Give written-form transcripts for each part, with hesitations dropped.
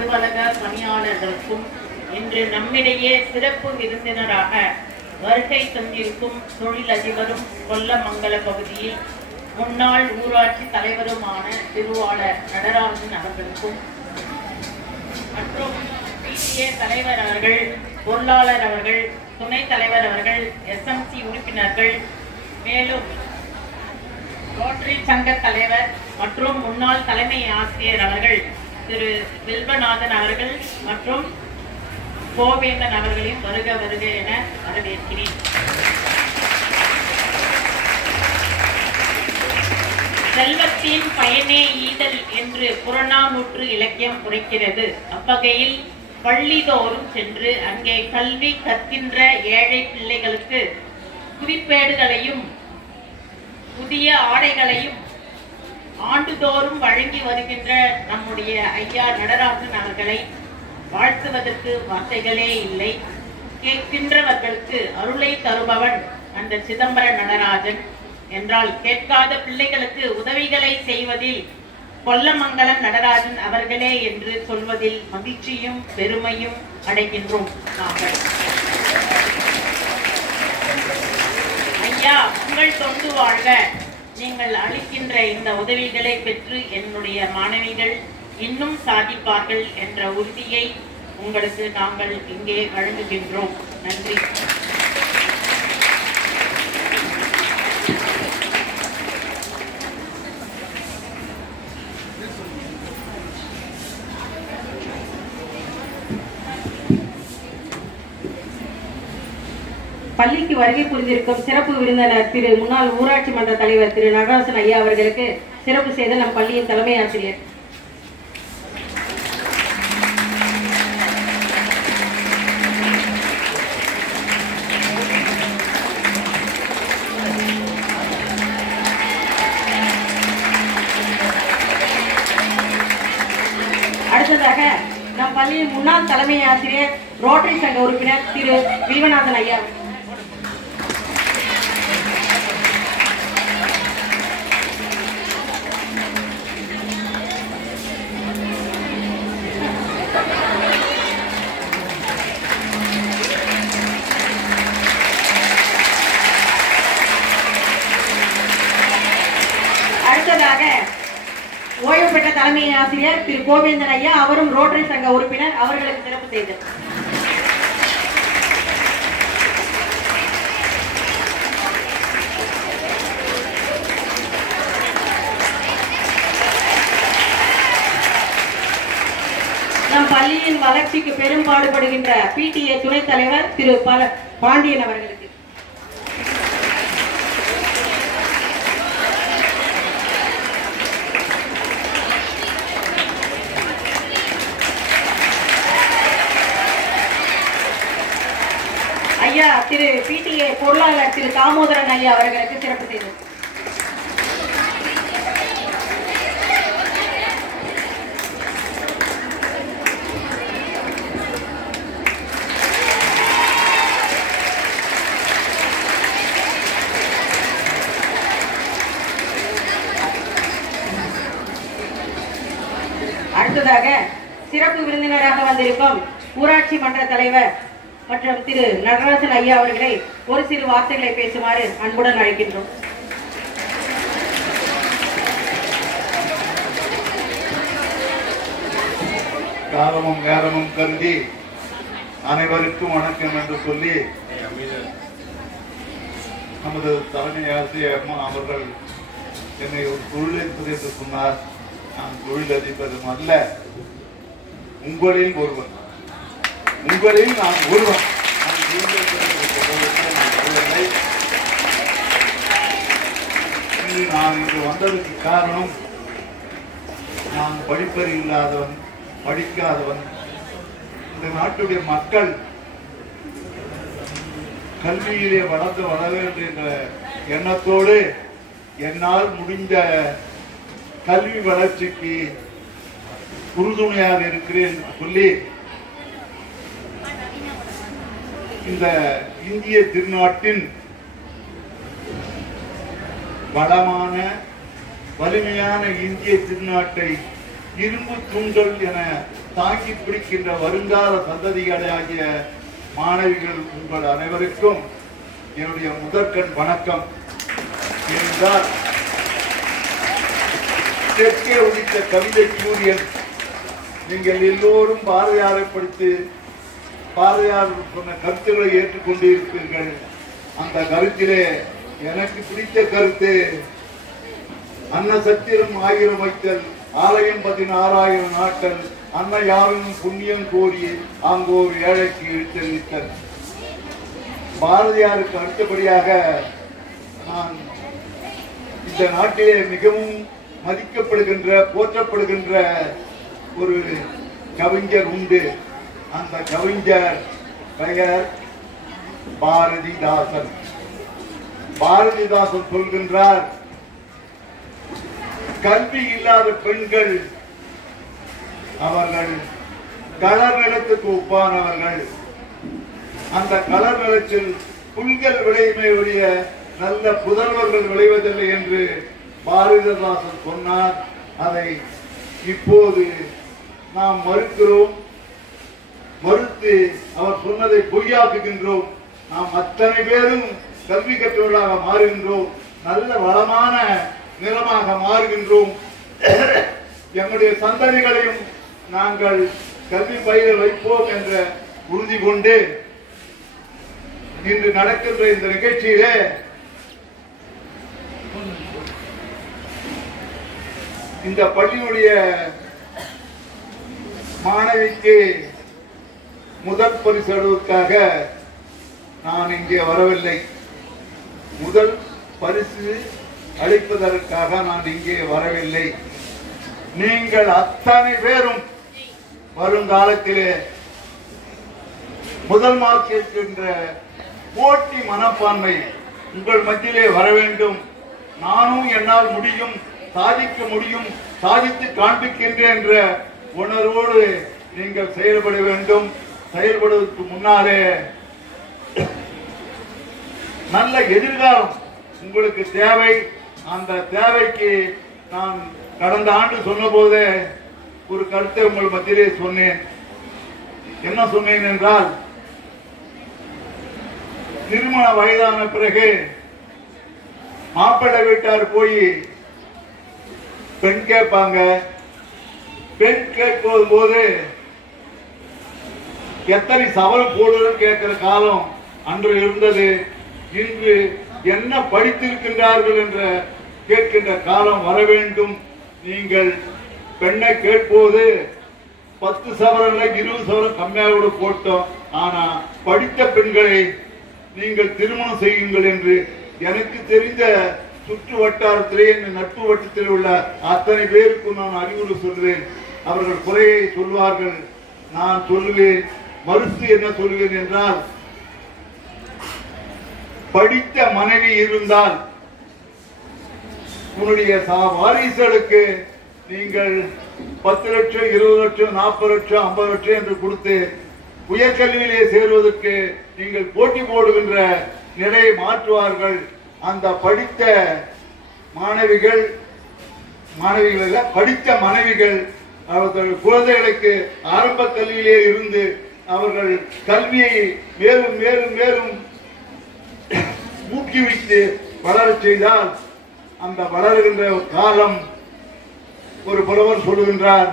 அலுவலக பணியாளர்களுக்கும் இன்று நம்மிடையே சிறப்பு விருந்தினராக வருகை தந்திருக்கும் தொழிலதிபரும் கொல்லமங்கல பகுதியில் முன்னாள் ஊராட்சி தலைவருமான திருவாளர் நடராஜன் அவர்களுக்கும் மற்றும் பிடிஏ தலைவர் அவர்கள், பொருளாளர் அவர்கள், துணைத் தலைவர் அவர்கள், SMC உறுப்பினர்கள், மேலும் ரோட்டரி சங்க தலைவர் மற்றும் முன்னாள் தலைமை ஆசிரியர் அவர்கள் திரு வில்வநாதன் அவர்கள் மற்றும் கோவேந்தன் அவர்களையும் வருக வருக என வரவேற்கிறேன். செல்வத்தின் பயனே ஈதல் என்று புறநானூற்று இலக்கியம் உரைக்கிறது. அவ்வகையில் பள்ளிதோறும் சென்று அங்கே கல்வி கற்கின்ற ஏழை பிள்ளைகளுக்கு குறிப்பேடுகளையும் புதிய ஆடைகளையும் ஆண்டுதோறும் வழங்கி வருகின்ற நம்முடைய ஐயா நடராஜன் அவர்களை வாழ்த்துவதற்கு வார்த்தைகளே இல்லை. கேட்கின்றவர்களுக்கு அருளை தருபவன் அந்த சிதம்பர நடராஜன் என்றால், கேட்காத பிள்ளைகளுக்கு உதவிகளை செய்வதில் கொல்லமங்கலம் நடராஜன் அவர்களே என்று சொல்வதில் மகிழ்ச்சியும் பெருமையும் அடைகின்றோம் நாங்கள். ஐயா, உங்கள் தொண்டு வாழ்க. நீங்கள் அளிக்கின்ற இந்த உதவிகளை பெற்று என்னுடைய மாணவிகள் இன்னும் சாதிப்பார்கள் என்ற உறுதியை உங்களுக்கு நாங்கள் இங்கே வழங்குகின்றோம். நன்றி. பள்ளிக்கு வருகை புரிந்திருக்கும் சிறப்பு விருந்தினர் திரு முன்னாள் ஊராட்சி மன்ற தலைவர் திரு நடராஜன் ஐயா அவர்களுக்கு சிறப்பு செய்த நம் பள்ளியின் தலைமை ஆசிரியர். அடுத்ததாக நம் பள்ளியின் முன்னாள் தலைமை ஆசிரியர் ரோட்டரி சங்க உறுப்பினர் திரு வில்வநாதன் ஐயா. அடுத்ததாக ஓய்வு பெற்ற தலைமை ஆசிரியர் திரு கோவேந்தன் ஐயா, அவரும் ரோட்டரி சங்க உறுப்பினர், அவர்களுக்கு சிறப்பு செய்தல். நம் பள்ளியின் வளர்ச்சிக்கு பெரும் பாடுபடுகின்ற PTA துணைத் தலைவர் திரு பாண்டியன் அவர்களுக்கு. ஐயா திரு PTA பொருளாளர் திரு தாமோதரன் ஐயா அவர்களுக்கு சிறப்பு செய்தல். அடுத்ததாக சிறப்பு விருந்தினராக வந்திருக்கும் ஊராட்சி மன்ற தலைவர் மற்றும் திரு நடராஜன் ஐயா அவர்களை ஒரு சிறு வார்த்தைகளை பேசுமாறு அன்புடன் அழைக்கின்றோம். காலமும் நேரமும் கருதி அனைவருக்கும் வணக்கம் என்று சொல்லி நமது தலைமை ஆசிரியர் அம்மா அவர்கள் என்னை ஒரு தொழிலதிபர் என்று சொன்னார். நான் தொழிலதிபரும் அல்ல, உங்களில் ஒருவன். உங்களில் நான் ஒருவன். நான் இங்கு வந்ததற்கு காரணம், நான் படிப்பறி இல்லாதவன், படிக்காதவன். இந்த நாட்டுடைய மக்கள் கல்வியிலே வளர்ந்து வர வேண்டும் என்ற எண்ணத்தோடு என்னால் முடிந்த கல்வி வளர்ச்சிக்கு உறுதுணையாக இருக்கிறேன் சொல்லி இந்த இந்திய திருநாட்டின் வளமான வலிமையான இந்திய திருநாட்டை இரும்பு தூண்டல் என தாங்கி பிடிக்கின்ற வருங்கால சந்ததிகளாகிய மாணவிகள் உங்கள் அனைவருக்கும் என்னுடைய முதற்கண் வணக்கம். என்றால் தெற்கே உதித்த கவிதை சூரியன், நீங்கள் எல்லோரும் பாரதியாரை படித்து பாரதியார் சொன்ன கருத்துக்களை ஏற்றுக்கொண்டிருப்பீர்கள். அந்த கருத்திலே எனக்கு பிடித்த கருத்து, அன்னசத்திரம் 1000 வைத்தல், ஆலயம் 16,000 நாட்டல், அன்ன யாரும் புண்ணியம் கோரி அங்கோர் ஏழைக்கு இழுத்தளித்தல். பாரதியாருக்கு அடுத்தபடியாக நான் இந்த நாட்டிலே மிகவும் மதிக்கப்படுகின்ற போற்றப்படுகின்ற ஒரு கவிஞர் உண்டு. அந்த கவிஞர் பெயர் பாரதிதாசன். பாரதிதாசன் சொல்கின்றார், கல்வி இல்லாத பெண்கள் அவர்கள் களர் நிலத்துக்கு ஒப்பானவர்கள். அந்த களர் நிலத்தில் புல்கள் விளையுமையுடைய நல்ல புதல்வர்கள் விளைவதில்லை என்று பாரதிதாசன் சொன்னார். அதை இப்போது நாம் மறுக்கிறோம், மறுத்து அவர் சொன்னதை பொய்யாக்குகின்றோம். நாம் அத்தனை பேரும் கல்வி கற்றவர்களாக மாறுகின்றோம், நல்ல வளமான நிலமாக மாறுகின்றோம். எங்களுடைய சந்ததிகளையும் நாங்கள் கல்வி பயிர வைப்போம் என்ற உறுதி கொண்டு இன்று நடக்கின்ற இந்த நிகழ்ச்சியிலே இந்த பள்ளியுடைய மாணவிக்கு முதல் பரிசு அளிப்பதற்காக நான் இங்கே வரவில்லை. முதல் பரிசு அளிப்பதற்காக நான் இங்கே வரவில்லை. நீங்கள் அத்தனை பேரும் வருங்காலத்திலே முதல் மார்க் இருக்கின்ற போட்டி மனப்பான்மை உங்கள் மத்தியிலே வர வேண்டும். நானும் என்னால் முடியும், சாதிக்க முடியும், சாதித்து காண்பிக்கின்றேன் என்ற உணர்வோடு நீங்கள் செயல்பட வேண்டும். செயல்படுவதற்கு முன்னாலே நல்ல எதிர்காலம் உங்களுக்கு தேவை. அந்த தேவைக்கு நான் கடந்த ஆண்டு சொன்ன போதே ஒரு கருத்தை உங்கள் மத்தியிலே சொன்னேன். என்ன சொன்னேன் என்றால், திருமண வயதான பிறகு மாப்பிள்ளை வீட்டார் போய் பெண் கேட்பாங்க. பெண் கேட்கும் போது எத்தனை சவரம் போடுவது கேட்கிற காலம் அன்று இருந்தது. இன்று என்ன படித்திருக்கின்றார்கள் என்ற கேட்கின்ற காலம் வர வேண்டும். நீங்கள் பெண்ணை கேட்போது 10 சவரம் 20 சவரம் கம்மியாக கூட போட்டோம். ஆனா படித்த பெண்களை நீங்கள் திருமணம் செய்யுங்கள் என்று எனக்கு தெரிந்த சுற்று வட்டாரத்திலே நட்பு வட்டத்தில் உள்ள அத்தனை பேருக்கு நான் அறிவுரை சொல்வேன். அவர்கள் குறையை சொல்வார்கள், நான் சொல்லுவேன். மறுத்து என்ன சொல்வேன் என்றால், படித்த மனைவி இருந்தால் உன்னுடைய வாரிசுகளுக்கு நீங்கள் 10 லட்சம் 20 லட்சம் 40 லட்சம் 50 லட்சம் என்று கொடுத்து உயர்கல்வியிலே சேருவதற்கு நீங்கள் போட்டி போடுகின்ற நிலையை மாற்றுவார்கள். அந்த படித்த மாணவிகள் படித்த மனைவிகள் அவர்கள் குழந்தைகளுக்கு ஆரம்ப கல்வியிலே இருந்து அவர்கள் கல்வியை மேலும் மேலும் மேலும் ஊக்குவித்து வளர செய்தால் அந்த வளர்கின்ற காலம், ஒரு புலவர் சொல்லுகின்றார்,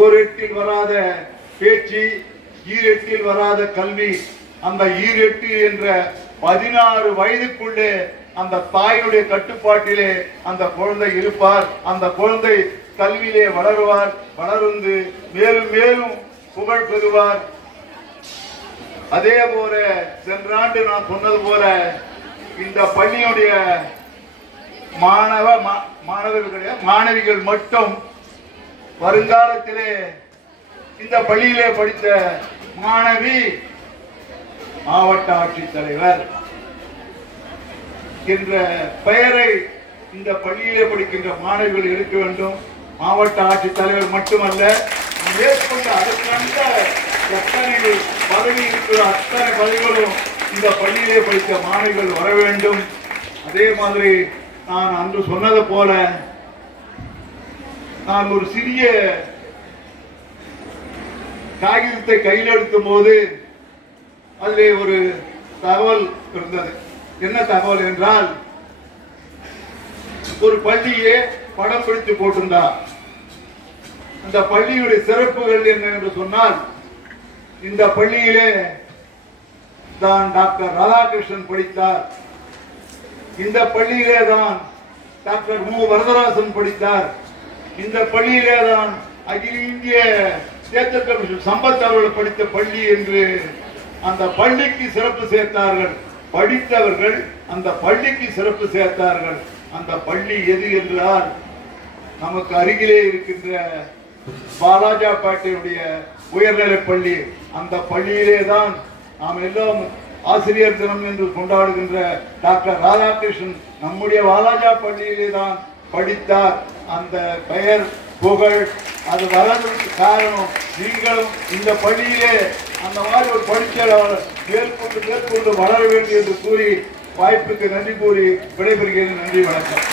ஓரெட்டில் வராத பேச்சு, ஈரெட்டில் வராத கல்வி. அந்த ஈரெட்டு என்ற 16 வயதுக்குள்ளே அந்த தாயுடைய கட்டுப்பாட்டிலே அந்த குழந்தை இருப்பார். அந்த குழந்தை கல்வியிலே வளருவார். வளர்ந்து மேலும் மேலும் புகழ் பெறுவார். அதே போல சென்ற ஆண்டு நான் சொன்னது போல இந்த பள்ளியுடைய மாணவிகள் மட்டும் வருங்காலத்திலே இந்த பள்ளியிலே படித்த மாணவி மாவட்ட ஆட்சித்தலைவர் என்ற பெயரை இந்த பள்ளியிலே படிக்கின்ற மாணவிகள் எடுக்க வேண்டும். மாவட்ட ஆட்சித்தலைவர் மட்டுமல்ல, மேற்கொண்டு அதற்கண்ட எத்தனை பதவி இருக்கிற அத்தனை பதவிகளும் இந்த பள்ளியிலே படித்த மாணவிகள் வர வேண்டும். அதே மாதிரி நான் அன்று சொன்னது போல நான் ஒரு சிறிய காகிதத்தை கையில் எடுக்கும் போது அதிலே ஒரு தகவல் இருந்தது. என்ன தகவல் என்றால், ஒரு பள்ளியே படம் பிடித்து போட்டிருந்தார். அந்த பள்ளியுடைய சிறப்புகள் என்ன என்று சொன்னால், இந்த பள்ளியிலே தான் டாக்டர் ராதாகிருஷ்ணன் படித்தார், இந்த பள்ளியிலே தான் டாக்டர் மு வரதராசன் படித்தார், இந்த பள்ளியிலே தான் அகில இந்திய தேர்தல் கமிஷன் சம்பத் அவர்கள் படித்த பள்ளி என்று அந்த பள்ளிக்கு சிறப்பு சேர்த்தார்கள். படித்தவர்கள் அந்த பள்ளிக்கு சிறப்பு சேர்த்தார்கள். அந்த பள்ளி எது என்றால், நமக்கு அருகிலே இருக்கின்ற பாலாஜாப்பேட்டையுடைய உயர்நிலை பள்ளி. அந்த பள்ளியிலே தான் நாம் எல்லாம் ஆசிரியர் தினம் என்று கொண்டாடுகின்ற டாக்டர் ராதாகிருஷ்ணன் நம்முடைய வாலாஜா பள்ளியிலே தான் படித்தார். அந்த பெயர் புகழ் அது வளர்வதற்கு காரணம் நீங்களும் இந்த பள்ளியிலே அந்த மாதிரி ஒரு படித்தவர் மேற்கொண்டு வளர வேண்டும் என்று கூறி வாய்ப்புக்கு நன்றி கூறி விடைபெறுகிறேன். நன்றி, வணக்கம்.